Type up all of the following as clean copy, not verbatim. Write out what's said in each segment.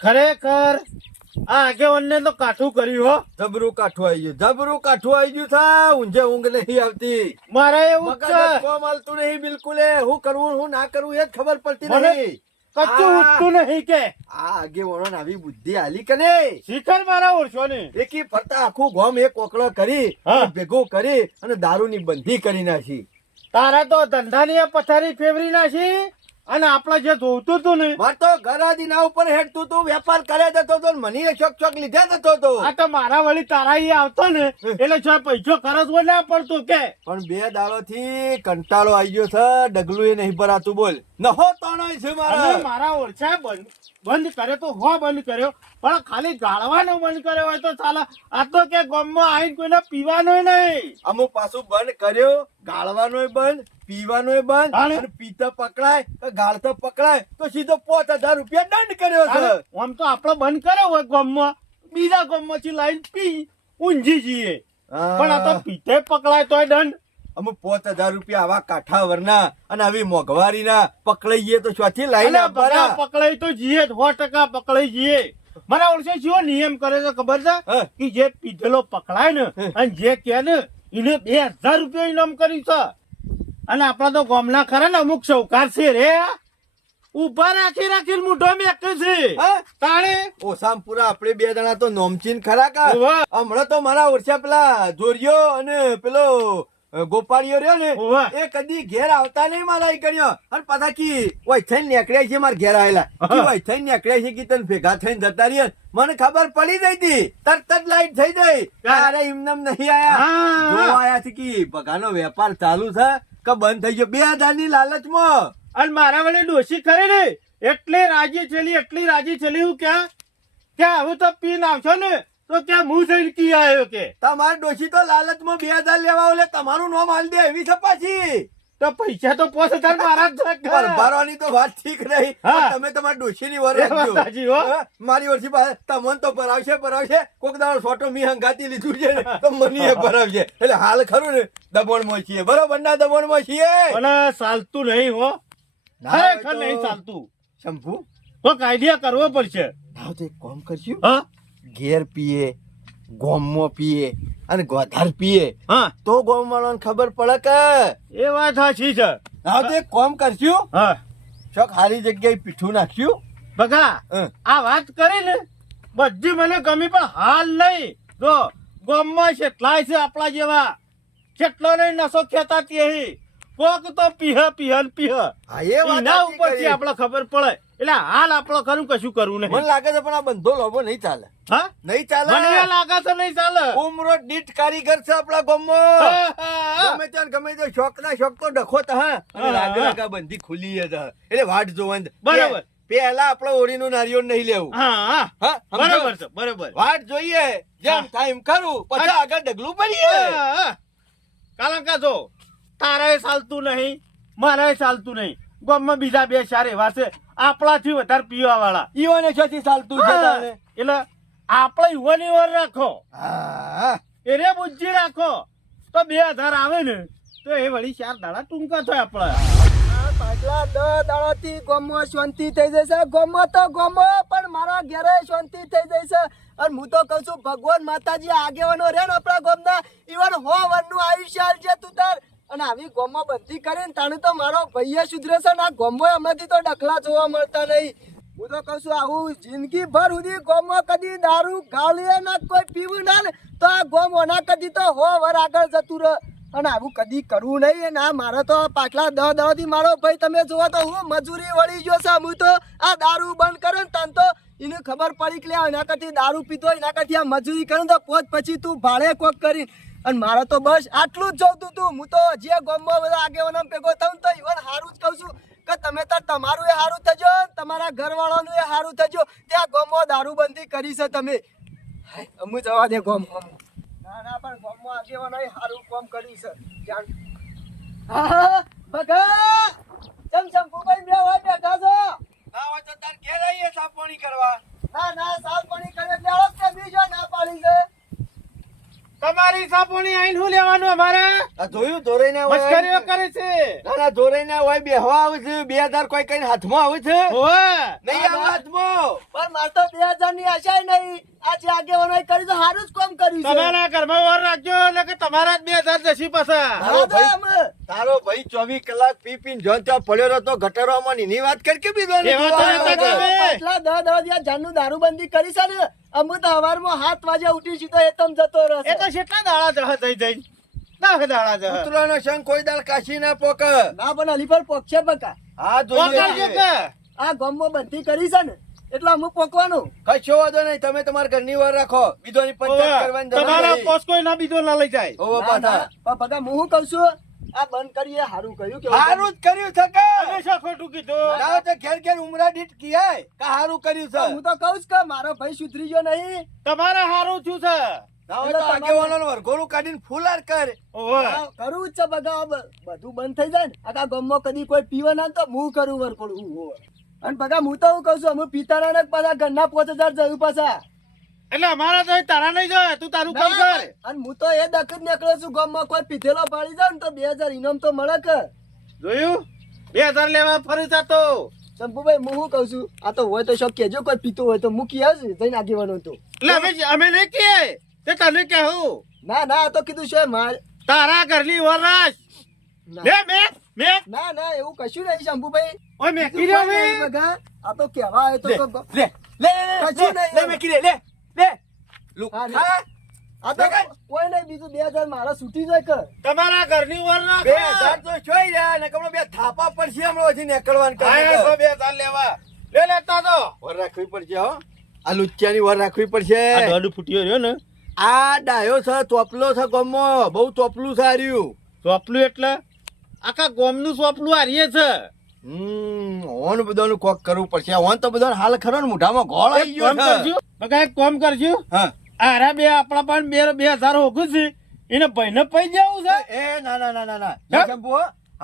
ખરેખર આ આગેવાનને તો કાઠું કર્યું હો. જબરું કાઠું આવી ગયું છે. ઊંઘે ઊંઘ નહીં આવતી. મારે એવું મગજ છે કોમ હાલતું નહીં બિલકુલ. હું કરવું હું ના કરવું એ જ ખબર પડતી મને નહીં. કચ્ચું ઉઠતું નહીં કે આ આગેવાનો આવી બુદ્ધિ હાલી કે નહીં? શિખર મારા ઓળશો ને એકી ફરતા આખું ગામ એક ઓકળો કરી હા. ભેગું કરી અને દારૂની બંધી કરી નાખી. તારા તો ધંધાની આ પથારી ફેવરી નાખી અને આપડે જે જોવતું હતું ને માર તો ઘરાદી ના ઉપર હેડતું તું વેપાર કરે જતો તો મને એ શોક લીધે જતો તો. આ તો મારા વળી તારા ઈ આવતો ને એટલે છો પૈસો ખર્ચવો ના પડતું કે પણ 2 દાડો થી કંટાળો આવી ગયો છે. ડગલું એ નહીં ભરાતું. બોલ નહો તોણો છે અને મારા. મારા ઓળછા બંધ કર્યો તો હો બંધ કર્યો પણ ખાલી ગાળવાનો બંધ કર્યો હોય તો ચાલે. આ તો કે ગામમાં આવીને કોઈને પીવાનો નહીં. અમુક પાછું બંધ કર્યો. ગાળવાનોય બંધ, પીવાનોય બંધ. અને પીતા પકડાય તો ગાળતા પકડાય તો સીધો 5000 રૂપિયા દંડ કર્યો છે. આમ તો આપડે બંધ કર્યો હોય ગામમાં બીજા ગામમાંથી લાઈન પી ઊંઝી જઈએ પણ આ તો પીતે પકડાય તોય દંડ. અમુક 5000 રૂપિયા આવા કાઠાવરના અને આવી મોંઘવારીના પકડાઈએ તો ચોથી લાઈન બધા પકડાઈ તો જઈએ 100% પકડાઈ જઈએ. મારા ઓળશે જેવો નિયમ કરે છે ખબર છે કે જે પીધેલો પકડાય ને અને જે કે ને એને 2000 રૂપિયા ઇનામ કરી છે. અને આપડા તો ગામના ખરા ને અમુક સૌકાર છે રે ઉભા રાખી મોઢો મેક છે તાણે ઓસામ પૂરા આપણે 2 જણા તો નોમચીન ખરા કા. ઉવ્વ. હમણાં તો મારા ઓરછા પેલા જોરિયો અને પેલો ગોપાળિયો રહ્યો ને ઉવ્વ. એ કદી ઘેર આવતા નહીં મારા ઈ ગણ્યો. અને પાછા કી ઓય થઈને નીકળ્યા છે મારા ઘેર આવેલા કી ઓય થઈને નીકળ્યા છે કે તને ભેગા થઈને જતા રહ્યા. મને ખબર પડી ગઈ હતી. તરત જ લાઈટ થઈ ગઈ. અરે એમનેમ નહીં આયા. જોવા આયા છે કે ભગાનો વેપાર ચાલુ છે કે બંધ થઈ ગયો 2000 ની લાલચમાં. અને મારા વડે ડોશી ખરી ને એટલી રાજી છેલી હું ક્યાં હવે તો પીન આવશો ને તો ક્યાં મું જઈને કી આવ્યો કે તમારી ડોશી તો લાલચમાં 2000 લેવા ઓલે તમારું નામ હાલ દે એવી છે પાછી. તો પૈસા તો 5000 મારા જ છે. ભરવાની તો વાત ઠીક નહીં. હા. તમે તમારી ડોશી ની એ વાત સાચી હો. મારી વર્ષી પાસે તમને તો ભરાવશે કોક દાડો ફોટો મી હંગાતી લીધું છે ને તો મને એ ભરાવશે. એટલે હાલ ખરું ને દબણમાં છીએ. બરોબર ના દબણમાં છીએ. અને ચાલતું નહીં હો ખરેખર નહીં ચાલતું. શંભુ કોઈક આઈડિયા કરવો પડશે. ના તો એક કામ કરશું. હા ઘેર પીએ ગોમમાં પીએ અને ગોધાર પીએ હા તો ગોમ વાળાને ખબર પડે કે. એ વાત સાચી છે. ના તો એક કામ કરશું. હા ચોક હારી જગ્યાએ પીઠું નાખ્યું. બગા આ વાત કરી ને બધી મને ગમી પણ હાલ નહીં. જો ગામમાં કેટલાય છે આપણા જેવા કેટલો નહીં નશો ખેતા તે કોક તો પીહ હા એ વાત એના સાચી ઉપરથી કરી. આપણે ખબર પડે એટલે હાલ આપણે ખરું કશું કરવું મને નહીં. લાગે છે પણ આ બંધો લોભો નહીં ચાલે. હા નહીં ચાલે. મને એ લાગે છે નહીં ચાલે. ઉમરો દીઠ કારીગર છે આપણા ગામમાં. ગમે ત્યાં ગમે તે શોખ ના શોખ તો ડખો તો હા. અને લાગે લાગે બંધી ખુલી છે એટલે વાટ જોવાની. બરાબર. પેલા આપણે ઓરીનું નારિયેળ નહીં લેવું. હા હા બરાબર છે બરાબર. વાટ જોઈએ જેમ થાય એમ કરું પછી આગળ ડગલું પડીએ. કાલંકા જો તારાય ચાલતું નહીં મારાય ચાલતું નહીં. ગામમાં બીજા 2-4 એવા છે આપણાથી વધારે પીવા વાળા. ઈઓને છથી ચાલતું છે તાણે. એટલે આપણે યુવાની વાર રાખો હા એને બુદ્ધિ રાખો તો 2000 આવે ને તો એ વળી 4 દાડા ટૂંકા થાય આપડે. પાછલા 10 દાડાથી ગામમાં શાંતિ થઈ જશે. ગામમાં તો ગામમાં પણ મારા ઘરે શાંતિ થઈ જશે. અને હું તો કઉ છું ભગવાન માતાજી આગેવાનો રે ને આપણા ગામના ઈવન 100 વર્ષનું આયુષ્ય આલજે તું તાર. અને આવી ગામમાં બંધી કરીને તાણે તો મારો ભાઈએ સુધરે છે ને આ ગામમાં અમારથી તો ડખલા જોવા મળતા નહીં. હું તો કઉ છું આવું જિંદગી ભર સુધી ગામમાં કદી દારૂ ગાળીએ ના કોઈ પીવું ના ને તો આ ગામ ઓના કદી તો 100 વર્ષ આગળ જતું રહે. અને આવું કદી કરવું નહીં. અને આ મારો તો પાછલા 10 દાડાથી મારો ભાઈ તમે જોવો તો હું મજૂરી વળી ગયો છે. હું તો આ દારૂ બંધ કરે ને તને તો એને ખબર પડી કે એના કરતી દારૂ પીતો એના કરતી આ મજૂરી કરે તો પોત પછી તું ભાડે કોક કરી. અને મારે તો બસ આટલું જ જોતું તું. હું તો જે ગામમાં બધા આગેવાનો ભેગો થઉં તો ઈવન સારું જ કહું છું કે તમે તો તમારું એ સારું થજો તમારા ઘરવાળાનું એ સારું થજો. ત્યાં ગામમાં દારૂબંધી કરી છે તમે. અમુ જવા દે ગામમાં. ના પણ ગામમાં આગેવાનો એ સારું કામ કર્યું છે. જાણ હા બગા ચમ શંભુભાઈ બે હોય બેઠા છો. ના હોય તો તાર ઘેર આવીએ સાફ પાણી કરવા. ના સાફ પાણી કરે એટલે કે બીજો ના પાડી છે. તમારી સાપોણી આઈને શું લેવાનું અમારે? આ જોયું ધોરાઈને હોય? મસ્કરીઓ કરે છે. ના ના ધોરાઈને હોય બેહવા આવે છે 2000 કોઈ કઈ હાથમાં આવે છે ઓવે. નહીં આવે હાથમાં. પણ મારે તો 2000 ની આશા નહીં. આજે આગેવાનોએ કર્યું તો સારું જ કામ કર્યું છે. તમારા ઘરમાં વાર રાખજો એટલે કે તમારા જ 2000 જશી પાછા. તારો હા તો ભાઈ અમે. તારો ભાઈ 24 કલાક પી પીને જોન ત્યાં પડ્યો રહેતો ગટરોમાં ની વાત કર કે બીજો ને? એ વાત તો નતા અમે કરે. એટલા 10 દિવસ જાનનું દારૂબંધી કરી છે ને, અમે તો સવારમાં 7 વાગે ઉઠી સીધો એતમ જતો એ રહેશે. તો કેટલા દાડા જહ થઈ જઈ. ના દાડા જહ. કૂતરાનો સંગ કોઈ દાળ કાશી ના પોક. ના પણ અલીફર પોકશે બકા. હા પકડજો જોઈએ કે. આ ગામમાં બંધી કરી છે ને એટલે અમે પોકવાનું. કશો વાંધો નહીં તમે તમારા ઘરની વાર રાખો બીજોની પંચાયત ઓવે. કરવાની જરૂર તમારા નહીં. પોસ્કો ના બીજો ના લઈ જાય. ઓવે ના, પાછા. ના, પણ બકા હું શું કહું છું, આ બંધ કરીએ સારું કર્યું કે હારું જ કર્યું છે કે હંમેશા ખોટું કીધું. ના તો ઘેર ઘેર ઉમરા દીઠ કિયાય કા હારું કર્યું છે હું તો કહું છું કે મારો ભાઈ સુધરી ગયો નહીં. તમારે હારું થયું છે. ના હોય તો આગેવાનોનું વરઘોડું કાઢીને ફૂલાર કર. ઓવે. આ કરવું જ છે બગા. બધું બંધ થઈ જાય ને આખા ગામમાં કદી કોઈ પીવા ના તો હું કરું વરખોડું. અને બગા હું તો હું કહું છું અમે પીતાના ને પાછા ઘરના 5000 જયું પાછા. એટલે અમારા તો તારા નહીં જોયે. તું તારું કામ કર. અને હું તો એ દખ જ નીકળ્યો છું ગામમાં કોઈ પીધેલો પાડી જાય ને તો 2000 ઇનામ તો મળે કે. જોયું 2000 લેવા ફરી જતો. શંભુભાઈ હું શું કહું છું, આ તો હોય તો શોખ કેજો કોઈ પીતો હોય તો મૂકી આવશે જઈને આગેવાનો તો. એટલે અમે નહીં કહીએ તે તને કહું. ના ના આ તો કીધું છે માર. તારા ઘરની વરાશ ના. મે ના ના એવું કશું નહીં શંભુભાઈ. ઓય મે કીધું હવે. બગા આ તો કહેવા આવે તો લે લે કશું નહીં. લે મેકી લે લે લુક હા, લે. હા આ તો કોઈ નહીં બીજું 2000 મારા છૂટી જાય કે. તમારા ઘરની વરાશ 2000 તો જોઈ રહ્યા ને કમળો બે થાપા પડશે હમણાં થી નીકળવાનું આયા કામ 2000 લેવા લે લેતા તો. વર રાખવી પડશે હો આ લુચ્ચાની વર રાખવી પડશે આ દોડ ફૂટ્યો રહ્યો ને. આ ડાયો છે ચોપલો છે ગમો બહુ ચોપલું છે આર્યું સોપલું એટલે આખા ગોમનું સોપલું હારીએ છે. ઓન બધાનું કોક કરવું પડશે ઓન તો બધાને હાલ ખરો ને મોઢામાં ગોળ આવી ગયો કામ છે કરજો બગા એક કામ કરજો. હા આરા બે આપણા પણ 2000 હોગું છે એને ભાઈને પૈ જવું છે. એ ના ના ના ના ના હા? શંભુ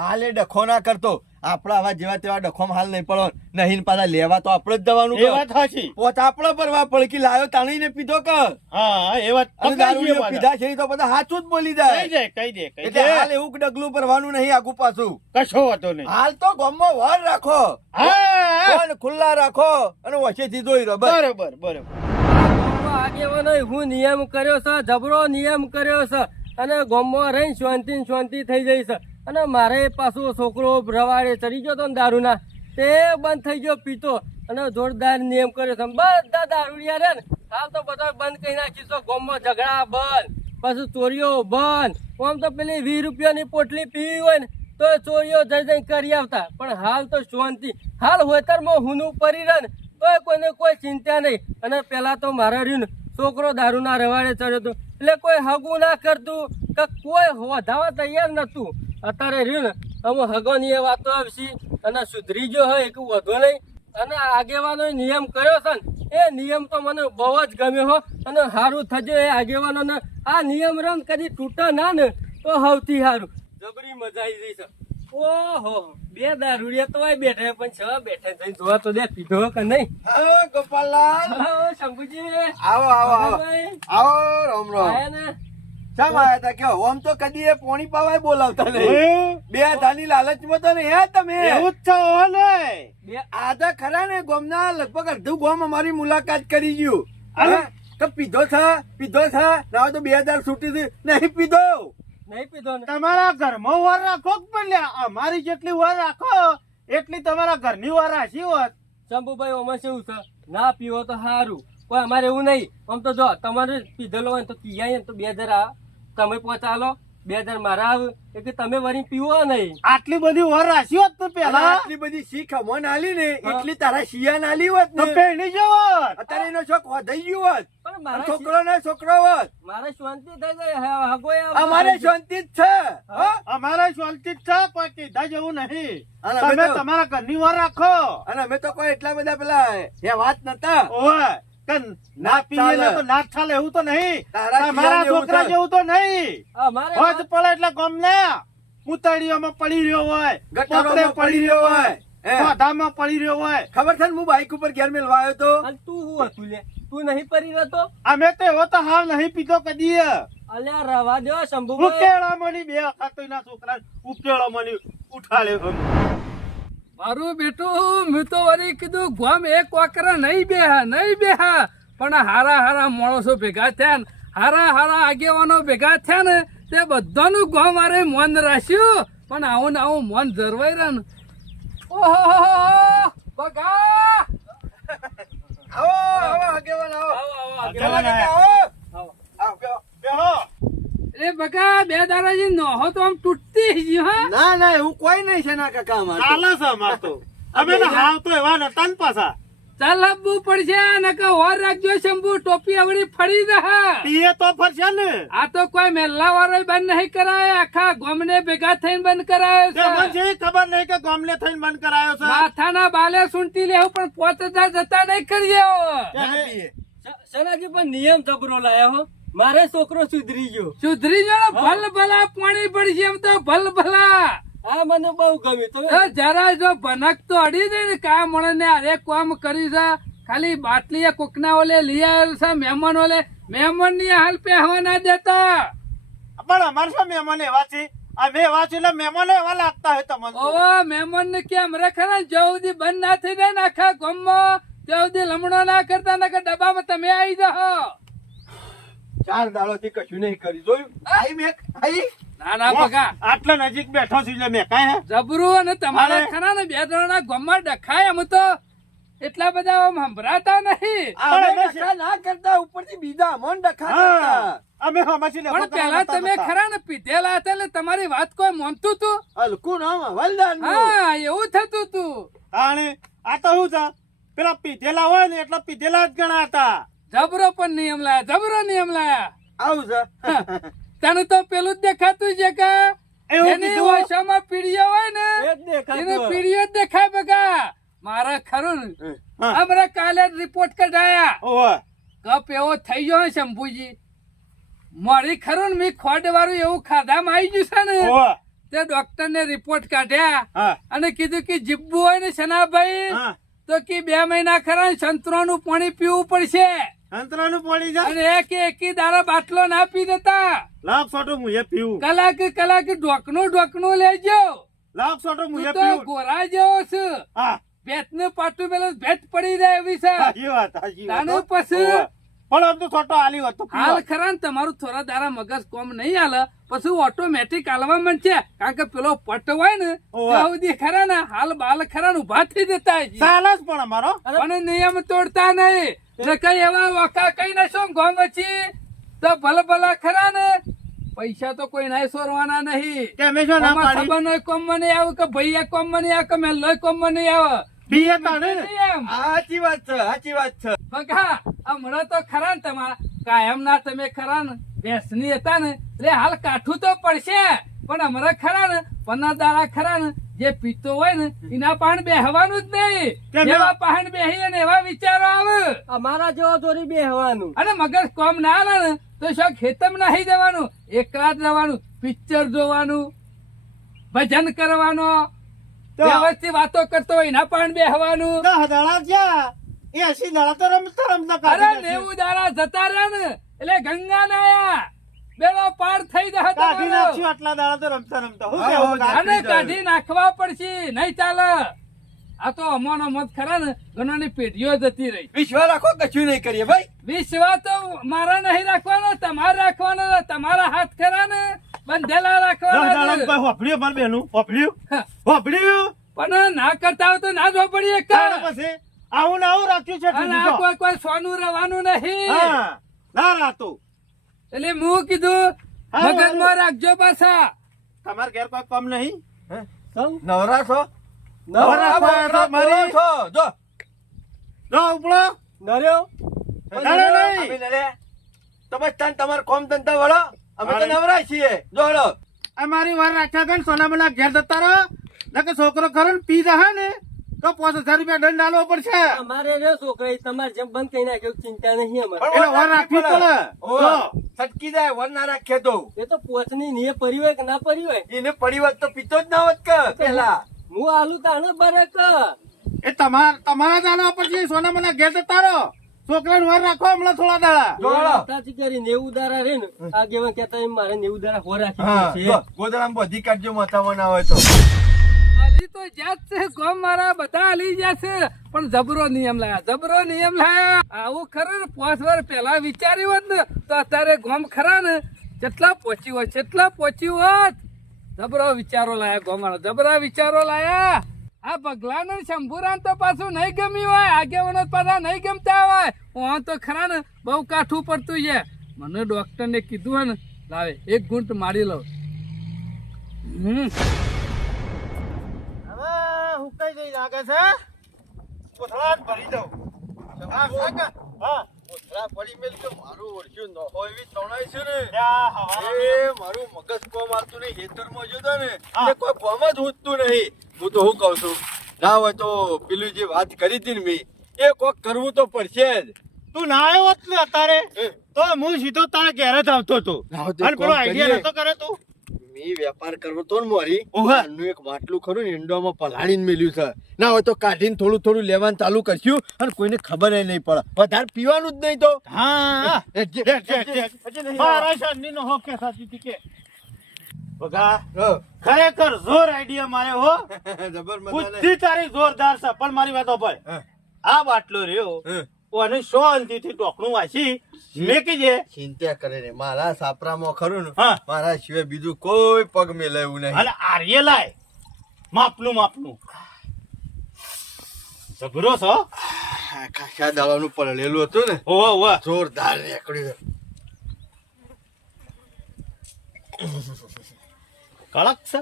હાલે ડખો ના કરતો આપડા આવા જેવા તેવા ડખોમાં હાલ નહીં પડો નહીં ને પાછા લેવા તો આપણે જ જવાનું એ વાત સાચી. પોત આપડે પરવા પડકી લાયો તાણીને પીધો કે હા એ વાત અને પકડાઈ દારૂ પીધા છે તો બધા સાચું જ બોલી જાય કહી દે એટલે હાલ એવું ડગલું ભરવાનું નહીં આગુ પાછું કશો વાતો નહીં. હાલ તો ગામમાં વર રાખો હા ફોન ખુલ્લા રાખો અને વચ્ચેથી જોઈ રહ્યો બસ બરોબર બરોબર. આગેવાનો હું નિયમ કર્યો છે જબરો નિયમ કર્યો છે અને ગામમાં રહીને શાંતિ થઈ જઈ છે અને મારે પાછો છોકરો રવાડે ચડી ગયો તો ને દારૂના તે બંધ થઈ ગયો પીતો અને જોરદાર નિયમ કર્યો છે બધા દારૂડિયા રે ને હાલ તો બધા બંધ કરી નાખી છે ગામમાં ઝઘડા બંધ પછી ચોરીઓ બંધ આમ તો પેલી 20 રૂપિયાની પોટલી પીવી હોય ને તો ચોરીઓ જઈ કરી આવતા પણ હાલ તો શાંતિ હાલ હોતરમાં હુનું પરી રહે ને તોય કોઈને કોઈ ચિંતા નહીં અને પેલા તો મારા રહ્યું ને છોકરો દારૂના રવાડે ચડ્યો હતો એટલે કોઈ હગું ના કરતું કે કોઈ વધાવા તૈયાર નતું અત્યારે રહ્યું ને અમે હગોની એ વાતો આવશે અને સુધરી ગયો હોય એક વધુ નહીં અને આગેવાનો નિયમ કર્યો છે ને એ નિયમ તો મને બહુ જ ગમ્યો હો અને સારું થજો એ આગેવાનોને આ નિયમ રંગ કદી તૂટે ના ને તો સૌથી સારું જબરી મજા આવી જઈ છે ઓહો બે દારૂડિયા તો આય બેઠા પણ છ બેઠા થઈને જોવા તો દે પીધો કે નહીં હા, ગોપાલલાલ હા, શંભુજી આવો આવો આવો ભાઈ, આવો રામ રામ આયા ને શા આયા તા કે ઓમ તો કદી એ પોણી પાવાય બોલાવતા નહીં એવું? બે ધાની લાલચમાં તો નહીં હે તમે એવું જ છે હો ને. બે આધા ખરા ને ગોમના લગભગ અડધું ગોમ અમારી મુલાકાત કરી ગયું અરે? હા? તો પીધો છે ના હોય તો 2000 છૂટી છે નહીં પીધો નહીં પીધો ને તમારા ઘરમાં વાર રાખો કે પણ લ્યા, અમારી જેટલી વાર રાખો એટલી તમારા ઘરની વાર રાખી હોત. શંભુભાઈ અમે શું છે ના પીવો તો સારું કોઈ અમારે એવું નહીં આમ તો જો તમારે પીધેલો હોય ને તો પીવાય ને તો 2000 આ તમે પહોંચાલો 2000 મારા આવે એટલે તમે વળી પીવો નહીં આટલી બધી વાર રાખી હોત તો અને પેલા આટલી બધી શીખ અમોને આલી ને હા. એટલી તારા શિયાન આલી હોત તો ને પેણી જવો. અત્યારે એનો શોખ વધાઈ ગયો હોત પણ અને મારા છોકરો ને છોકરો હોત મારે શાંતિ થઈ જાય હગોય અમારે શાંતિ જ છે હા? અમારે શાંતિ જ છે, કોઈ કીધા જેવું નહીં. અને અમે તમે તો- તમારા ઘરની વાર રાખો. અને અમે તો કોઈ એટલા બધા પેલા એ વાત નતા ઓવે કે ના પીએ ચાલે. ને તો ના ચાલે એવું તો નહીં. તારા તમારા શિયાળ એવું છોકરા છે. જેવું તો નહીં. અમારે હોજ પડે એટલે ગમને ઉતાળીઓમાં પડી રહ્યો હોય, ગટરોમાં પોપડે પડી રહ્યો હોય હે. મોઢામાં પડી રહ્યો હોય. ખબર છે ને હું બાઈક ઉપર ઘેર મેલવા આવ્યો તો અને તું શું હતું લે તું નહીં પરી રહેતો અમે તો એવો તો હાલ નહીં પીધો કદી. અલ્યા રવા દો શંભુભાઈ. ઉકેળા મની બે ખાતોના છોકરા ઉકેળા મની ઉઠાડે ગમે. મારું બેટું મેં તો વળી કીધું ગોમ એક વાકરા નહીં બેહા પણ હારા માણસો ભેગા થયા ને હારા આગેવાનો ભેગા થયા ને તે બધાનું ગોમ મારે મન રાખ્યું પણ આવું ને આવું મન જરવાઈ રહ્યા ને. ઓહો બગા આવો આગેવાન આવો. આગેવાન આવો. બેહો. એ બગા બે દાડાજી નહો તો આમ તૂટતી ગયું હા. ના એવું કોઈ નહીં છે ના કાકા અમારે તો. ચાલે છે અમાર તો. અમે તો હાવ તો એવા નતા ને પાછા. ચાલ આપવું પડશે નકર ઓર રાખજો શંભુ ટોપી આવડી ફરી દે. એ તો ફરશે ને. આ તો કોઈ મેલ્લા વાળો બંધ નહીં કરાય આખા ગામને ભેગા થઈને બંધ કરાયો તે મને છે. જે ખબર નહીં કે ગામને થઈને બંધ કરાયો છે. માથાના બાલે સૂંટી લેવું પણ 5000 જતા નહીં કરીએ. સનાજી પણ નિયમ જબરો લાયા હો. મારે છોકરો સુધરી ગયો. સુધરી જાઓ ભલ ભલા પાણી પડશે એમ તો ભલ ભલા. આ મને બહુ ગમ્યું. એ જરા જો ભનક તો અડી જાય ને કા મળે ને અરે કામ કરી છે ખાલી બાટલી કોકના ઓલે લઈ આવેલ છે મહેમાન ઓલે મહેમાન ની હાલ પહેવા ના દેતા. પણ અમારે શું મહેમાન એવા છે? અમે એવા છે એટલે મહેમાનો એવા લાગતા હોય તમને તો. ઓવા મહેમાન ને કેમ રખે ને જ્યાં સુધી બંધ ના થઈ જાય ને આખા ગામમાં ત્યાં સુધી લમણો ના કરતા ને ડબ્બામાં તમે આવી જાઓ. 4 દાડોથી કશું નહીં કરી જોયું. આઈ ના બગા આટલા નજીક બેઠો છું એટલે મેં કાંઈ હે? જબરું અને તમારા અરે. ખરા ને બે જણા ગામમાં ડખાય એમ તો એટલા બધા આમ સંભળાતા નહીં. અમે ડખા ના કરતા ઉપરથી બીજા મન ડખા હા. કરતા. અમે હમાસી લેખો પણ પેલા કરવા તમે નતા ખરા ને પીધેલા હતા એટલે તમારી વાત કોઈ માનતું તું. હલકું નામ હવલદારનું. હા એવું થતું તું. તાણે આ તો શું છે? પેલા પીધેલા હોય ને એટલે પીધેલા જ ગણાતા. જબરો પણ નિયમ લાયા. આવું છે. તને તો પેલું જ દેખાતું છે કે એવું જેની કીધું? ઓછામાં પીડીઓ હોય ને એ જ દેખાતું. એને પીડીઓ જ દેખાય બગા. મારા ખરું ને હા. હમણાં કાલે જ રિપોર્ટ કઢાયા ઓવે. કપ એવો થઈ ગયો ને શંભુજી મારી ખરું ને મેં ખોડ વાળું એવું ખાધામાં આવી ગયું છે ને ઓવે. તે ડોક્ટર ને રિપોર્ટ કાઢ્યા હા. અને કીધું કે જીબ્બુ હોય ને સનાભાઈ હા. તો કે 2 મહિના ખરા ને સંતરાનું પાણી પીવું પડશે અંતરાનું પાણી જાય. અને એકી દાડા બાટલો ના પી દેતા. લાખ સોટો મુએ પીવું. કલાક ઢોકનું લેજો. લાખ સોટો મુએ તું તો પીવું. ગોરા જેવો છે હા. ભેટનું પાટું પેલું ભેટ પડી જાય એવી છે. સાચી વાત. તાનું પછી ઓવે. પણ આમ તો સોટો આલી હોત તો પીવો. હાલ ખરા ને તમારું થોડા દાડા મગજ કોમ નહીં હાલે પછી ઓટોમેટિક હાલવા માંડશે કારણ કે પેલો પટ હોય ને ઓવે. ત્યાં સુધી ખરા ને હાલ બાલ ખરા ને ઉભા થઈ જતા હશે. ચાલે જ પણ અમારો. પણ નિયમ તોડતા નહીં ને કઈ એવા વખા કઈ ના શું ગોમ વચ્ચે તો ભલા ખરા ને પૈસા તો કોઈ ના સોરવાના નહીં. કે અમે જો ના આમાં પાડી. સંબંધો કોમ માં નહીં આવે કે ભૈયા કોમ માં નહીં આવે કે મેલ્લો કોમ માં નહીં આવે. પીએ તાણે. એમ સાચી વાત છે. બગા હમણાં તો ખરા ને તમારા કાયમ ના તમે ખરા ને બેસની હતા ને એટલે હાલ કાઠું તો પડશે પણ હમણાં ખરા ને 15 દાડા ખરા ને જે પીતો હોય ને એના પાણ બેહવાનું જ નહીં. કેમ? જેવા પાણ બેહી ને એવા વિચારો આવે અમારા જેવો જોરી બેહવાનું. અને મગજ કોમ ના આવે ને તો શું ખેતરમાં નહીં જવાનું એકલા જ રહેવાનું પિક્ચર જોવાનું ભજન કરવાનો તો- વ્યવસ્થિત વાતો કરતો હોય એના પાણ બેહવાનું. 10 દાડા થયા. 80 દાડા તો રમતા અરે કાઢી 90 દાડા જતા રહ્યા ને એટલે ગંગા નાયા બેડો પાર થઈ જાય કાઢી તમારો. નાખશું આટલા દાડા તો રમતા. શું હા, કહેવું હા, કાકા? અને કાઢી નાખવા પડશે નહીં ચાલે. આ તો અમાનો મત ખરા ને ઘણાની પેઢીઓ જતી રહી. વિશ્વાસ રાખો કશું નહીં કરીએ ભાઈ. વિશ્વાસ તો મારા નહીં રાખવાનો તમારે રાખવાનો. તમારા હાથ ખરા ને બંધેલા 10 દાડા રાખવાના. કોઈ હોફળ્યું મારું બેનું? હોફળ્યું? હા. હોફળ્યું? પણ ના કરતા હોય તો ના જ પડીએ તારે પછી આવું ને આવું રાખ્યું છે અને ઠીક આ તો. કોઈ સોનું રહેવાનું નહીં. હા. ના રાતું. એટલે હું કીધું હા, મગજમાં રાખજો પાછા. તમારે ઘેર કોઈ કામ નહીં? નવરા છો? નવરા છો એટલે મારી- છો. જો જો ઉપડો. નર્યો નડે નહીં. અમે નડે. તો બસ તાન તમારે કોમ ધંધા વળો. અમે તો અરે. નવરા છીએ. જો હળો. આ મારી વાર રાખ્યા ગણ સોનામલા ઘેર જતા રહો. નકર છોકરો ખરો ને પી જશે ને તો 5000 રૂપિયા દંડ આલવો પડશે. અમારે રે છોકરા તમારે જેમ બંધ કરી નાખ્યો ચિંતા નહીં અમારે. એટલે વાર રાખવી પડે. ઓવે. જો. સટકી જાય વર ના રાખીએ તો એ તો પોચની નીએ પડી હોય કે ના પડી હોય એને પડી વાત તો પીતો જ ના હોત કે પેલા. હું આલુ તાણે બરે કે એ તમારા જ આલવા પડશે સોનામલા ઘેર જતા રહો. છોકરાને વાર રાખો હમણાં થોડા દાડા જોડો. માતાજી કરી 90 દાડા રે ને આગેવાન કહેતા એમ મારે 90 દાડા હો રાખી હા છે. જો, ગોદડામાં બધી કાઢજો માથામાં ના હોય તો હાલી તો જાત છે ગોમ મારા બધા હાલી જશે પણ જબરો નિયમ લાયા આવું ખરું ને 5 વર્ષ પહેલા વિચાર્યું હોત ને તો અત્યારે ગોમ ખરા ને જેટલા પહોંચ્યું હોત જબરો વિચારો લાયા ગોમાનો જબરા વિચારો લાયા આ ભગલાન ને શંભુરાન તો પાછું નહીં ગમ્યું હોય આગેવાનો પાછા નહીં ગમતા હોય હું તો ખરા ને બહુ કાઠું પડતું છે મને ડોક્ટર ને કીધું હોય ને લાવે 1 ઘૂંટ મારી લઉં હવે હુકાઈ જઈ લાગે છે કોથળા જ ભરી દઉં હા કાકા હા કોથળા પડી મેલ તો મારું ઓળખ્યું ન હોય એવી તણાઈ છે ને ત્યાં હવાના એ મારું મગજ કોમ આવતું નહીં ખેતરમાં જોતો ને હા. એ કોઈ કોમ જ ઉઠતું નહીં હું તો શું કહું છું ના હોય તો પેલું જે વાત કરી હતી ને મેં એ કોક કરવું તો પડશે જ તું ના આવ્યો હોત ને અત્યારે તો હું સીધો તારા ઘેર જ આવતો હતો ના હોય તો અને પેલો કોમ આઈડિયા કરીએ. નતો કરે તું મેં વેપાર કરવો તો ને મોરી ઓહે. આનું એક માટલું ખરું ને ઈંડોમાં પલાળીને મેલ્યું છે ના હોય તો કાઢીને થોડું લેવાનું ચાલુ કરશું અને કોઈને ખબર નહીં પડે વધારે પીવાનું જ નહીં તો હા હજી નહીં. મારા શાનની નો હોક કે સાચી હતી કે બગા હા. ખરેખર જોર આઈડિયા મારે હો જબર મજા બુદ્ધિ તારી જોરદાર છે પણ મારી વાતો ભાઈ હા. આ બાટલો રહ્યો અને શાંતિથી ટોકણું વાંચી મેકી દે ચિંતા કરે ને મારા સાપરામાં ખરું ને હા. મારા સિવાય બીજું કોઈ પગ મેલાયું નહીં અને આર્ય લાય માપનું જબરો છો ખાસા દાડાનું પડેલું હતું ને ઓવા જોરદાર નીકળ્યું કડક છે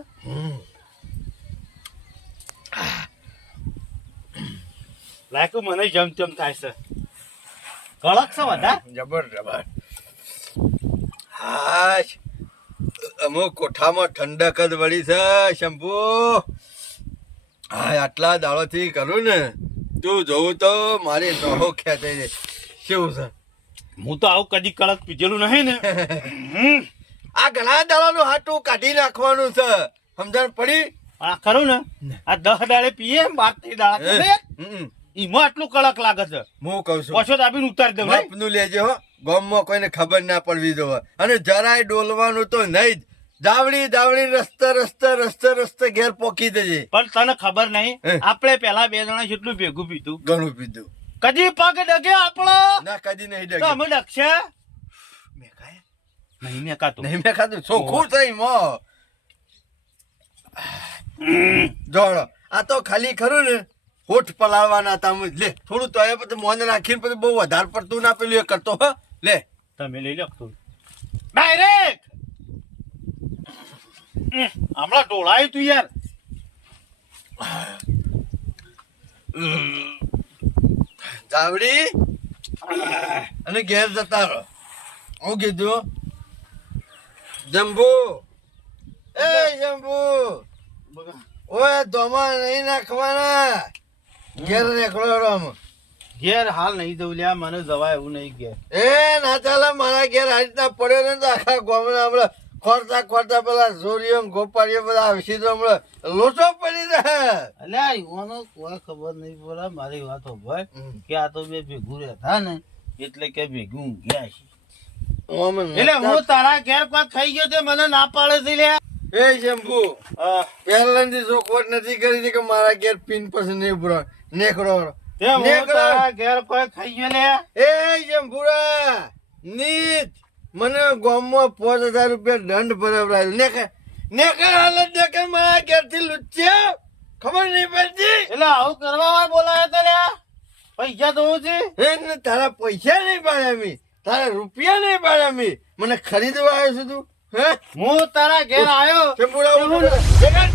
લાયકું મને જમ થાય છે કડક છે વધારે જબર હાશ અમુક કોઠામાં ઠંડક જ વળી છે શંભુ હા આટલા દાડોથી કરું ને તું જોવું તો મારી નહો ખેંચાઈ જાય કેવું છે હું તો આવું કદી કડક પીધેલું નહીં ને આ ઘણા દાડાનું હાટું કાઢી નાખવાનું છે સમજણ પડી આ ખરું ને આ 10 દાડે પીએ 12 દાડા કરે ઈમાં આટલું કડક લાગે છે હું કઉ છું ઓછો દાબીને ઉતારી દઉં નહીં? બાપનું લેજે હો ગામમાં કોઈને ખબર ના પડવી જોવે અને જરાય ડોલવાનું તો નહીં જ દાવડી રસ્તે ઘેર પોકી દેજે પણ તને ખબર નહીં હે. આપણે પેલા 2 જણા જેટલું ભેગું પીધું ઘણું પીધું કદી પગ ડગે આપણો ના કદી નહીં તો ડગે અમે ડગશે મેં ખાય? નહીં મેં કાતું નહીં મેં ખાધું ચોખ્ખું થઈ મો જોડો આ તો ખાલી ખરું ને હોઠ પલાળવાના હતા મુજ. લે થોડું તો એ પછી મોન રાખીને પછી બહુ વધારે પડતું ના પેલું એ કરતો હો લે તમે લઈ લો ડાયરેક્ટ હમણાં ઢોળાયું તું યાર ચાવડી અને ઘેર જતા રહો હું કીધું જંબુ એ જંબુ ઓય ધોમા નહીં નાખવાના ઘેર નીકળો રમ ઘેર હાલ નહીં દઉં લ્યા મને જવાય એવું નહીં ઘેર એ ના ચાલે મારા ઘેર આ રીતના પડ્યો ને તો આખા ગામના હમણાં ખોરતા પેલા સોરીઓ ગોપાળીઓ બધા આવશે તો હમણાં લોચો પડી જાય અલ્યા ઈવાનો કોઈ ખબર નહીં પડે મારી વાતો ભાઈ કે આ તો બે ભેગું રહેતા ને એટલે કે ભેગું ગયા છે એટલે હું તારા ઘેર કોઈ ખાઈ ગયો તે મને ના પાડે છે લ્યા એ શંભુ પહેલાથી ચોખવટ નથી કરી હતી કે મારા ઘેર પિન પછી નહીં પૂરો નેકડો તે હું તારા ઘેર કોઈ ખાઈ ગયો લ્યા એ શંભુરા નીત મને ગામમાં 5000 રૂપિયા દંડ ભરાવડાયો નેકર હાલત દેખે મારા ઘેર થી લુચ્યા ખબર નહીં પડતી એટલે આવું કરવા બોલાયો તો લ્યા પૈસા તો હું છે એ ને તારા પૈસા નહીં પાડ્યા મી તારા રૂપિયા નહીં પાડ્યા મી મને ખરીદવા આવ્યો છે તું હે હું તારા ઘેર આવ્યો શંભુરા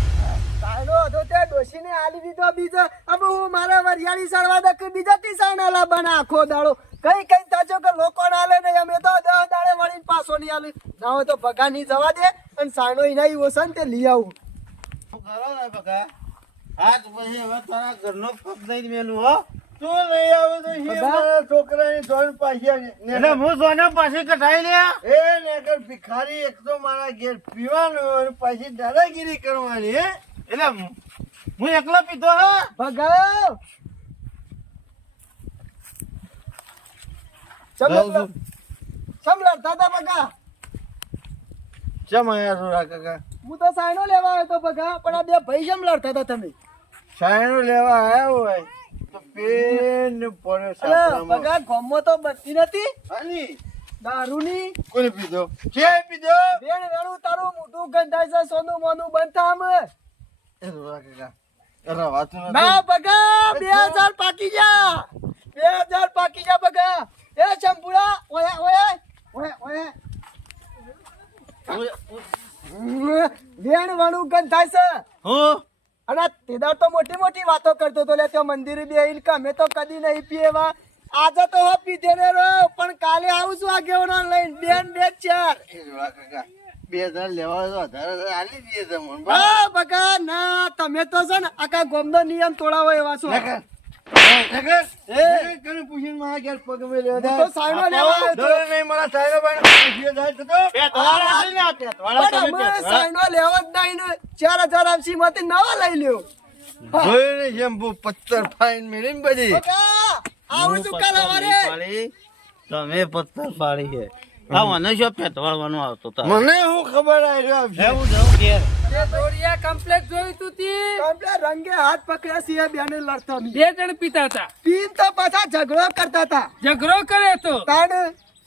તાનો હતો તે ડોશીને આલી દીધો બીજો હવે હું મારા વરિયાળી સળવા દે કે બીજા તીસાના લાવવાના આખો દાડો કઈ તાજો કે લોકો ના આલે નહીં અમે તો 10 દાડે વળીને પાછો નહીં આલી ના હોય તો ભગા નહીં જવા દે અને સાનો ઇનાઈ ઓસન તે લઈ આવું કરો ને બકા આજ પછી હવે તારા ઘરનો પગ નહીં મેલું હો તું નહીં આવે તો હી મારા છોકરાની ધોન પાછી એટલે હું સોના પાસે કઢાઈ લ્યા એ નેકર ભિખારી એક તો મારા ઘેર પીવાનું અને પાછી દાદાગીરી કરવાની હે એટલે હું એકલો પીધો હા ભગાવ ચમ જાઉં છું. લડતા હતા બગા? ચમ આયા છો રા કાકા? હું તો સાયનો લેવા આવ્યો તો બગા, પણ આ બે ભાઈ કેમ લડતા હતા તમે? સાયણો લેવા આયા હોય તો પેન પડ્યો અરે સાપરામાં. બગા, ગામમાં તો બનતી નથી આની દારૂની. કોને પીધો? છે પીધો? વેણ વેણું તારું મોઢું ગંધાય છે, સોનું મોનું બનતા આમ. એ છો રા કાકા. અરે વાતું નથી. ના બગા, 2000 પાકી જા, 2000 પાકી જા બગા. એ ચંપુડા, ઓયા ઓયા ઓયા ઓયા. વેણ વેણું ગંધાય છે. હું અને તેદાર તો મોટી મોટી વાતો કરતો તો લે, ત્યાં મંદિરે બેહીને કે અમે તો કદી નહીં પીએવા. આજે તો હો પીધે ને રો, પણ કાલે આવું છું આગેવાનો લઈને બેન બે ચાર. એ છો રા કાકા. 2000 લેવા હોય તો વધારે આલી દઈએ તમને. હા બગા, ના તમે તો છે ને આખા ગામનો નિયમ તોડાવો એવા છો. નકર. એ કને પૂછીને મારા ઘેર પગ મેલ્યો હું તો સાયનો લેવા આવ્યો તો. ડરે નહીં મારા સાયનો ભાઈ પૂછીએ જાય તો પેટવાળા છે ને આ પેટવાળા પણ તમે અમે પેટવાળા. સાયનો લેવો જ નહીં ને, 4000 આપશી માંથી નવા લઈ લ્યો. જોઈને શેમ્પુ પથ્થર ફાઈન મેળીને બધી. બગા, આવું છું કાલ સવારે. તમે પથ્થર પાડી છે આ મને શું પેટવાળવાનો આવતો તા મને શું ખબર આવ્યો એવું જવું ઘેર તે દોડિયા કમ્પ્લેટ જોયું તું તી કમ્પ્લેટ રંગે હાથ પકડ્યા સિંહ બેને લડતા નહીં. બે જણ પીતા હતા, પીન તો પાછા ઝઘડો કરતા હતા. ઝઘડો કરે તો તાણ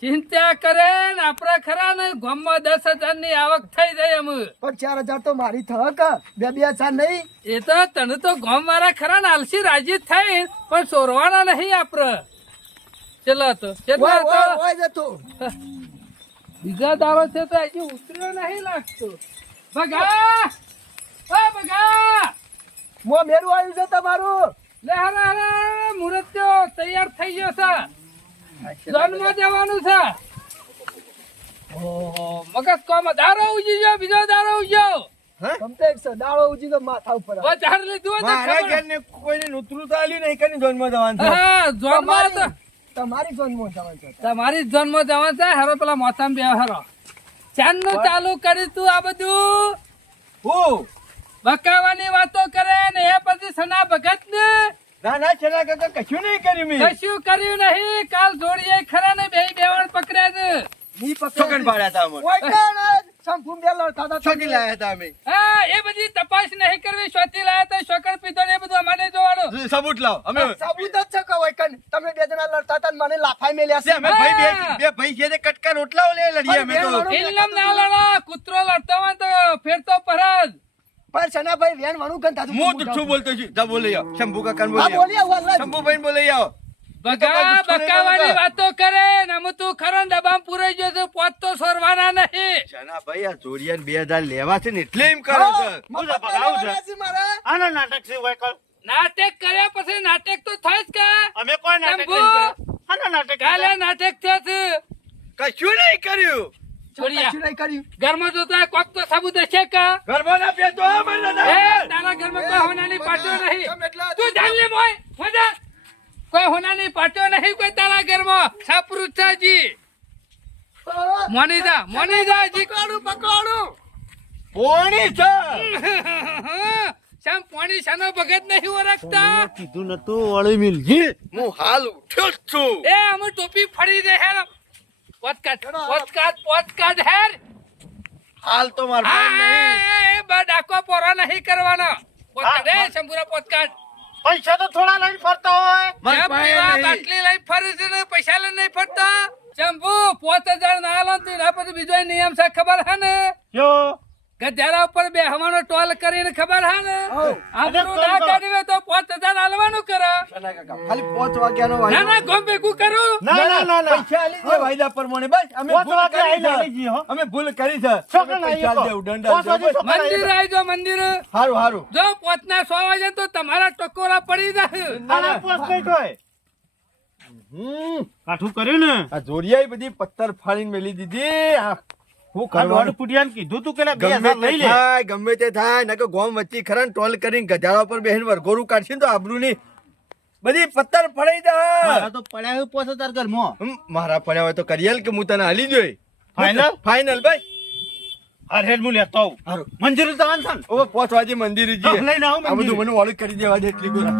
ચિંતા કરે ને આપડા ખરા ને ગામમાં 10,000 ની આવક થઈ જાય એમ. પણ 4000 તો મારી થવા કે 2,000 નહીં. એ તો તને તો ગામ વાળા ખરા ને આલસી રાજી થઈ, પણ સોરવાના નહીં આપડે. ચલો તો ઓય ઓય ચલો ઓય જતો. બીજા દારો છે તો હજી ઉતર્યો નહીં લાગતો. ભગા ઓ ભગા, મો મેરું આવ્યું છે તમારું. લે હાલે હાલે, મુહૂર્ત તો તૈયાર થઈ ગયો છે, જન્મ જવાનું છે. ઓહો, મગજ કોમ દારો ઉજી ગયો, બીજો દારો ઉજ્યો. કમ્પ્લેટ છે, દાડો ઉજી તો માથા ઉપર. વધારે લીધું હોય તો મારા ખબર. ઘેર ને કોઈને નૂતરું તો આલ્યું નહીં કને જન્મ જવાનું છે. હા, જન્મ તો તમારી જન્મો જવાનું છે. તમારી જ જન્મ જવાનું છે. હેરો પેલા મોતામ બે હેરો ચાંદનું ચાલુ કર્યું તું આ બધું હું બકાવાની વાતો કરે ને એ પછી સના ભગત ને ના ના છેલ્લા કાકા કશું નહીં કર્યું મેં. કશું કર્યું નહીં. કાલ જોડીએ ખરા ને બે બેવણ પકડ્યા છે. ની છોકન પકડ. પાડ્યા હતા અમને. ઓય કાણ સંપૂર્ણ બે લડતા હતા. છોકી લાયા હતા અમે. હા, એ બધી તપાસ નહીં કરવી. શોધી લાયા તો શોકર પીધો ને એ બધું અમારે જોવાનું. સબૂત લાવો અમે સાબુત જ છે કે ઓય કાણ તમે બે જણા લડતા હતા ને મને લાફાઈ મેલ્યા છે. અમે ભાઈ બે ભાઈ છે તે કટકા રોટલાઓ લે લડીએ અમે તો. ઇલ્લમ ના લડો. કૂતરો લડતો હોય તો ફેરતો પરજ. પણ સનાભાઈ વેણ વાણું ગંધા તું. હું તો શું બોલતો છું જા બોલી આવો શંભુ કાકા હા બોલી બોલી આવો અલ્લાહ. શંભુ ભાઈ બોલી આવો. બગા બકાવાની વાતો કરે ને અમે તું ખરો ને ડબામ પૂરાઈ ગયો છે. પોત તો સોરવાના નહીં. શના ભાઈ આ ચોરિયાને 2000 લેવા છે ને એટલે એમ કરે છે. મફત બગાવું છે. લેવાના છે મારા. આનો નાટક છે હોય કલ નાટક કર્યા પછી નાટક તો થાય જ કે. અમે કોઈ નાટક શંભુ, નહીં કર્યું. આનો નાટક કાલે નાટક થયો છે. કશું નહીં કર્યું. છોડિયા, કશું નહીં કર્યું. ઘરમાં જોતા કોક તો સાબુત હશે કે? ગરબા ના પેતો મને એ, તારા ઘરમાં કોઈ હોનાની પાટો નહીં. તું જાણ લે મોય, મોજા. કોઈ હોનાની પાટો નહીં કોઈ તારા ઘરમાં. સાપરુચાજી મોની જા હજી. પકડું. પોણી છે. શામ પાણી શાનો ભગત નહીં ઓળખતા. કીધું નતું વળી મિલજી હું હાલ ઉઠ્યો જ છું. એ અમે ટોપી ફરી દે હેર. પોતકાટ હેર. હાલ તો માર ભાઈ નહીં. હા, એ બા ડાકો પોરો નહીં કરવાનો. પોતકાટ હે શંભુરા પોતકાટ. પૈસા તો થોડા લઈને ફરતા હોય માર કેમ ભાઈ પીવા નહીં. બાટલી લઈને ફરે છે ને પૈસા લઈને નહીં ફરતા? શંભુ 5000 ના આલો તો એના પછી બીજો નિયમ છે ખબર હે ને? જો ગધેડા ઉપર બેહવાનો ટોલ કરીને ખબર હે ને? આપણું ના કાઢવે તો 5000 આલવાનું કરે. શના કાકા ખાલી 5 વાગ્યાનો ના વાયદો. ના ગોમ ભેગું કરું. ના પૈસા આલી દે વાયદા પ્રમાણે બસ અમે પાંચ ભૂલ વાગે કરી આઈને છે. આલી જઈએ, હો. અમે ભૂલ કરી છે. છોકરા અમે આઈએ પૈસા તો. આલી દેવું, દંડ પાંચ આલી વાગે દેવું. છોકરા મંદિર આવજો મંદિર. હારું હારું. જો 5 ના 100 વાગે તો તમારા ટકોરા પડી જાય. આના પોસ કઈ તોય કાઠું કર્યું ને આ જોડિયાએ બધી પથ્થર ફાડીને મેલી દીધી. આ શું આ કરવાનું? દોઢ પુટિયાને કીધું તું કે લે ગમે 2000 લઈ તે લે થાય ગમે તે થાય નકર ગોમ વચ્ચે ખરા ને ટોલ કરીને ગધાડા ઉપર બેહીને વરઘોડું કાઢશે ને તો આબરૂ ની બધી પથ્થર ફડાઈ મારા દે. તો પડ્યા હોય 5000 ઘરમાં મારા પડ્યા હોય તો કરિયલ કે હું તને હાલી જોઈ. Final? ફાઇનલ ભાઈ. અરે હું લેતો આવું હારું. મંજૂરી તો આન થન હવે 5 વાગે મંદિરે જઈએ. લઈને આવું આ બધું મંદિરે. મને વાળું કરી દેવા દે એટલી ગુના.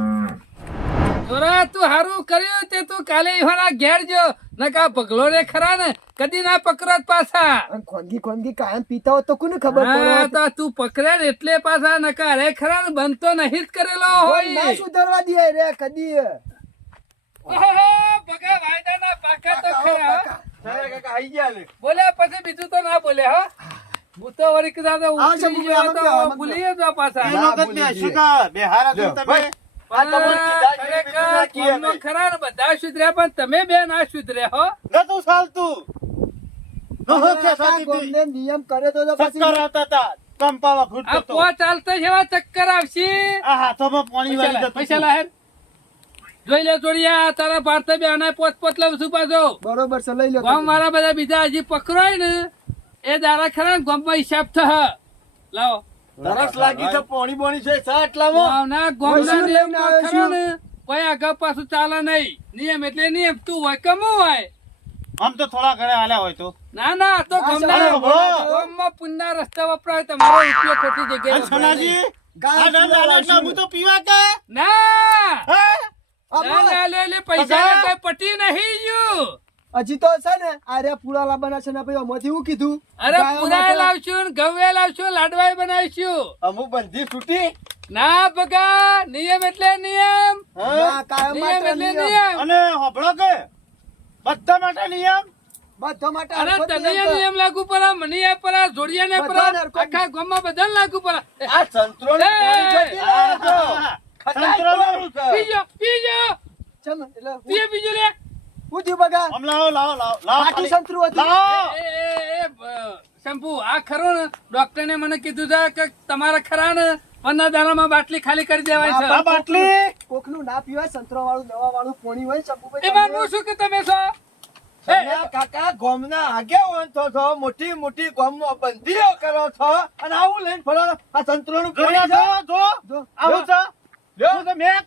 છોરા તું હારું કર્યું તે તું કાલે ઈવાના ઘેર જો નકા પગલો રે ખરા ને કદી ના પકડત પાછા અને ખોનગી કાયમ પીતા હોત તો કોને ખબર હા પડે તો તું પકડે ને એટલે પાછા નકા રે ખરા ને બંધ તો નહીં જ કરેલો કોઈ ના હોય સુધારવા દે રે કદી ઓહો, બગા વાયદાના પાકા તો ખરા હો. કાકા આઈ ગયા ને બોલે પછી બીજું તો ના બોલે હો હું તો વળી કીધા તો આવો શંભુ ભાઈ, આવો તો આવો ભૂલી જ પાછા એ વખત ભૂલી બેસ્યું જઈએ. કા બેહારા છો તમે આ તો મને કીધા છે, ખરેખર બીજું નાખીએ અમે. ગામમાં ખરા ને બધા સુધર્યા પણ તમે બે ના સુધર્યા હો નતું ચાલતું નહોતો ખેસાતી હતી. ગોમને નિયમ કરે તો પછી ચક્કર આવતા હતા કંપાવા આ ઘૂંટતો હતો. પો ચાલતો છે એવા ચક્કર આવશે આ હાથોમાં પાણી વાળી જતું પૈસા હતું. લાહેર જોઈ લે ચોડિયા તારા ભારત બે આના પોત પોત લઉં છું પાછો બરોબર છે લઈ લો ગામ વાળા બધા બીજા હજી પકડાય ને એ દાડા ખરા ને ગામમાં હિસાબ થશે લાવો તરસ લાગી છે પાણી બોણી છે શા એટલામાં ગામના ગામના પૈસા લઈને નિયમમાં આવ્યો ખરો છું. ને કોઈ આગળ પાછું ચાલે નહીં નિયમ એટલે નિયમ તું હોય કમું હોય આમ તો થોડા ઘરે હાલ્યા હોય તો ના ના આ તો ગામના ચાલો, ગામમાં પુનના રસ્તા વપરાય તમારો ઉપયોગ ખોટી જગ્યાએ અને વપરાય નહીં. છનાજી ગાય આ ડંડ આલે એટલે હું તો પીવા કે ના હે? ના, ના, લે, લે, પૈસા ને કોઈ પટી નહીં ગયું. હજી તો છે ને આરે પૂરા લાવવાના છે ને ભાઈ આમાંથી હું કીધું અરે ગાયો પુરાય માટે- લાવશું ને ઘઉં લાવશું લાડવાય બનાવીશું અમુક બંધી છૂટી ના બગા નિયમ એટલે નિયમ ના, કાયમ નિયમ માટે એટલે નિયમ. નિયમ અને હોભળો કે બધા માટે નિયમ બધા માટે અરે હરખો તને નિયમ તો. નિયમ લાગુ પડે મને પડે જોડિયાને પડે બધાને હરખો આખા ગામમાં બધાને લાગુ પડે આ સંતરોની એ, પાણી જતી લાવો છો. ખટાઈ સંતરાનું. કરવાનું છે. પીજો પીજો ચમ, એટલે હું- પીએ પીજો લે હું થયું બગા આમ લાવો લાવો લાવો લાવો આટલું ખાલી. સંતરું હતું લાવો શંભુ આ ખરો ને ડોક્ટર ને મને કીધું છે કે તમારા ખરા ને 15 દાડામાં બાટલી ખાલી કરી દેવાય આ છે બાટલી કોકનું ના પીવાય સંતરો વાળું દવા વાળું પોણી હોય શંભુભાઈ, એમાં હું શું કે તમે છો તમે કાકા ગામના આગેવાન છો છો, મોટી મોટી ગામમાં બંધીઓ કરો છો અને આવું લઈને ફરો છો. આ સંતરોનું જો પાણી છે જો જો. આવું છે લ્યો. શું છે મેં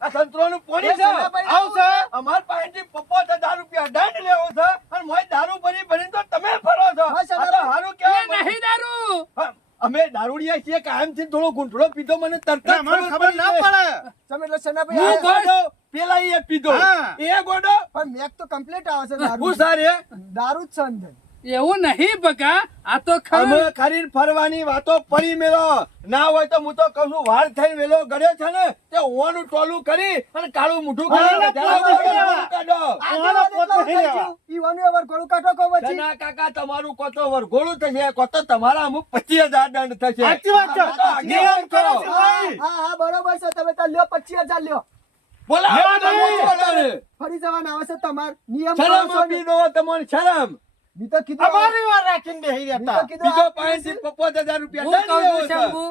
આ સંતરોનું પાણી છે આવું છે અમાર પાસેથી 75,000 રૂપિયા દંડ લેવો છે અને મોય દારૂ ભરી ભરીને તો તમે ફરો છો. હા, આ તો હારું એ કહેવાય. નહીં દારૂ હા, અમે દારૂડિયા છીએ કાયમથી થોડો ગુંઠળો પીધો મને તરત જ મને ખબર ના પડે ચમ, એટલે શનાભાઈ હું આ- ગોડો પેલા એ પીધો હા. એ ગોડો પણ મેક તો કમ્પ્લીટ આવે છે દારૂ. હું સારે દારૂ જ છે અંદર. એવું નહીં બકા આ તો અમે ખરું ખરીને ફરવાની વાતો પડી મેલો ના હોય તો હું તો કહું છું વાર થઈને વેલો ગળ્યો છે ને તે ઓવાનું ટોલું કરી અને કાળું મુઠું કરી ઓવાના જરા પોત નહીં ઓવાનું લેવા. કાઢો. ઓવાના પોત એટલા નહીં લેવા. થયું. ઈવાનું એ વરઘોડું કાઢો કહો પછી. જના કાકા તમારું કોતો વરઘોડું થશે કોતો તમારા અમુક 25,000 દંડ થશે. સાચી વાત છે. આ તો આગેવાન કરો. નિયમ કરો. હા હા બરોબર છે તમે તાર લ્યો 25,000 લ્યો બોલાવો તો નહીં. બોલાવો. ફરી જવાના આવે છે તમાર નિયમ શરમ પાડશો આપી ને. દો તમને શરમ. મેં તો કીધું અમારી વાર રાખીને બેહી મેં રહેતા તો કીધું બીજો આ પાસેથી 75,000 રૂપિયા હું દંડ કહું લેવો છું છે. શંભુ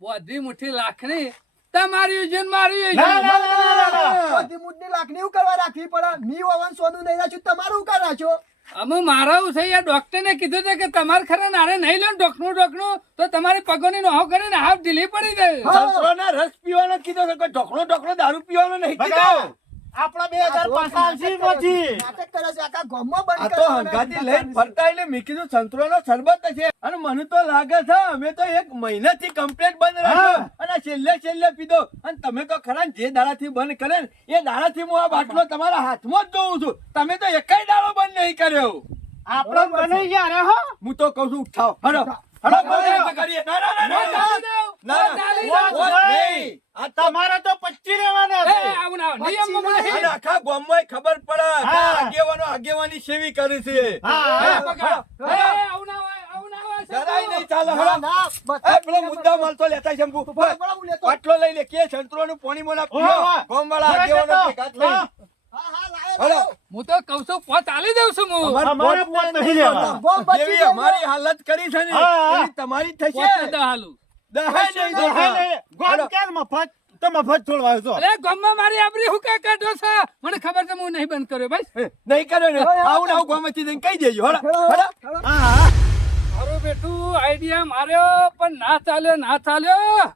બધી મુઠ્ઠી લાખની તમારી યોજન મારી ના, યોજન ના, ના, ના, ના. બધી મૂઠની લાખની હું કરવા રાખવી પડે મી ઓવન સોનું નહીં રાખ્યું તમારું હું કરવા રાખ્યો અમે મારા છે યાર ડોક્ટર ને કીધું છે કે તમારે ખરા નારે નહીં લો ડોકનું તો તમારી પગોની નો કરીને હાફ ઢીલી પડી જાય હા. સંતરોના રસ પીવાનો કીધો છે કોઈ ઢોકળો દારૂ પીવાનો નહીં કીધો. બગા, આપણા 2005 આલસી માંથી. નાટક કરે છે આખા ગામમાં બંધ આ તો કરવાના. હંગાથી લઈને ફરતા એટલે મેં કીધું સંતરોનો શરબત છે અને મને તો લાગે છે અમે તો એક મહિનાથી કમ્પ્લેટ બંધ રાખ્યો હા. અને છેલ્લે પીધો અને તમે તો ખરા ને જે દાડાથી બંધ કરે ને એ દાડાથી હું આ બાટલો તમારા હાથમાં જ જોઉં છું. તમે તો એકેય દાડો બંધ નહીં કર્યો. આપણો બની ગયા રે હો હું તો કઉ છું ઉઠાવ હડો બંધ કરીએ. ના, ના, ના, ના, ના. ના, ચાલી ના, જાઓ. ના, નહીં. આ તો તમારે તો 25 રહેવાના છે. આવું ના નિયમમાં મને અને આખા ગામમાં ખબર પડે કે હા. આગેવાનો આગેવાની સેવી કરે છે. હા, હે, હા. બકા. હે, આવું ના હોય, જરાય નહીં શંભુ. ચાલે. ના, હળો. ના, એ પેલો મુદ્દા મળતો લેતા શંભુ. બરાબર, હું લેતો. આટલો લઈ લે કે સંતરોનું પાણી મોના ઓહો, પીઓ વાહ. ગામવાળા બરાબર આગેવાનો તો. ભેગા થઈ. હા. હા, હા, લાયો, હળો. લાયો. હું તો કઉ છું પોત આલી દઉં છું હું અમારે અમારે પોત પોત નહીં લેવા. બોમ્બ બચી જેવી જાય. અમારી હાલત કરી છે ને હા, હા. એવી તમારી પોત થશે. નતા હાલું દહાય નહીં તો હે દે. ને, ગોળ કેમ મફત? તો મફત છોડવાયો છો. અરે ગામમાં મારી આબરી હું કાંઈ કાઢો છે મને ખબર છે હું નહીં બંધ કર્યો ભાઈ નહીં કર્યો ને આવું ને આવું ગામમાંથી જઈને કહી દેજો. હળો. હળો. હેળો. હા, હા. મારું બેટું આઈડિયા માર્યો પણ ના ચાલ્યો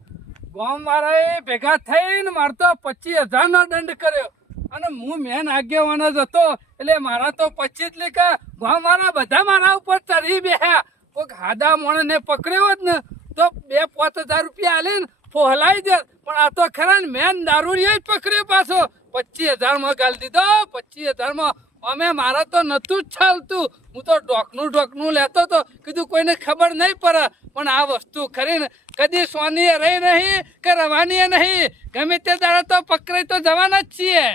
ગામ વાળાએ ભેગા થઈને મારતો 25,000 નો દંડ કર્યો અને હું મેન આગેવાનો જ હતો એટલે મારા તો 25 લેખા ગામ વાળા બધા મારા ઉપર ચડી બેહ્યા કોઈક હાદા મોણ ને પકડ્યો જ ને તો 2-5,000 રૂપિયા આલીને ફોહલાઈ દે પણ આ તો ખરા ને મેન દારૂડિયો જ પકડ્યો પાછો 25,000 માં ગાલી દીધો 25,000 માં અમે મારા તો નતું જ ચાલતું હું તો ઢોકનું લેતો તો કીધું કોઈને ખબર નહીં પડે પણ આ વસ્તુ ખરી ને કદી સોનીએ રહી નહીં કે રવાની નહીં ગમે તે દાડે તો પકડાઈ તો જવાના જ છીએ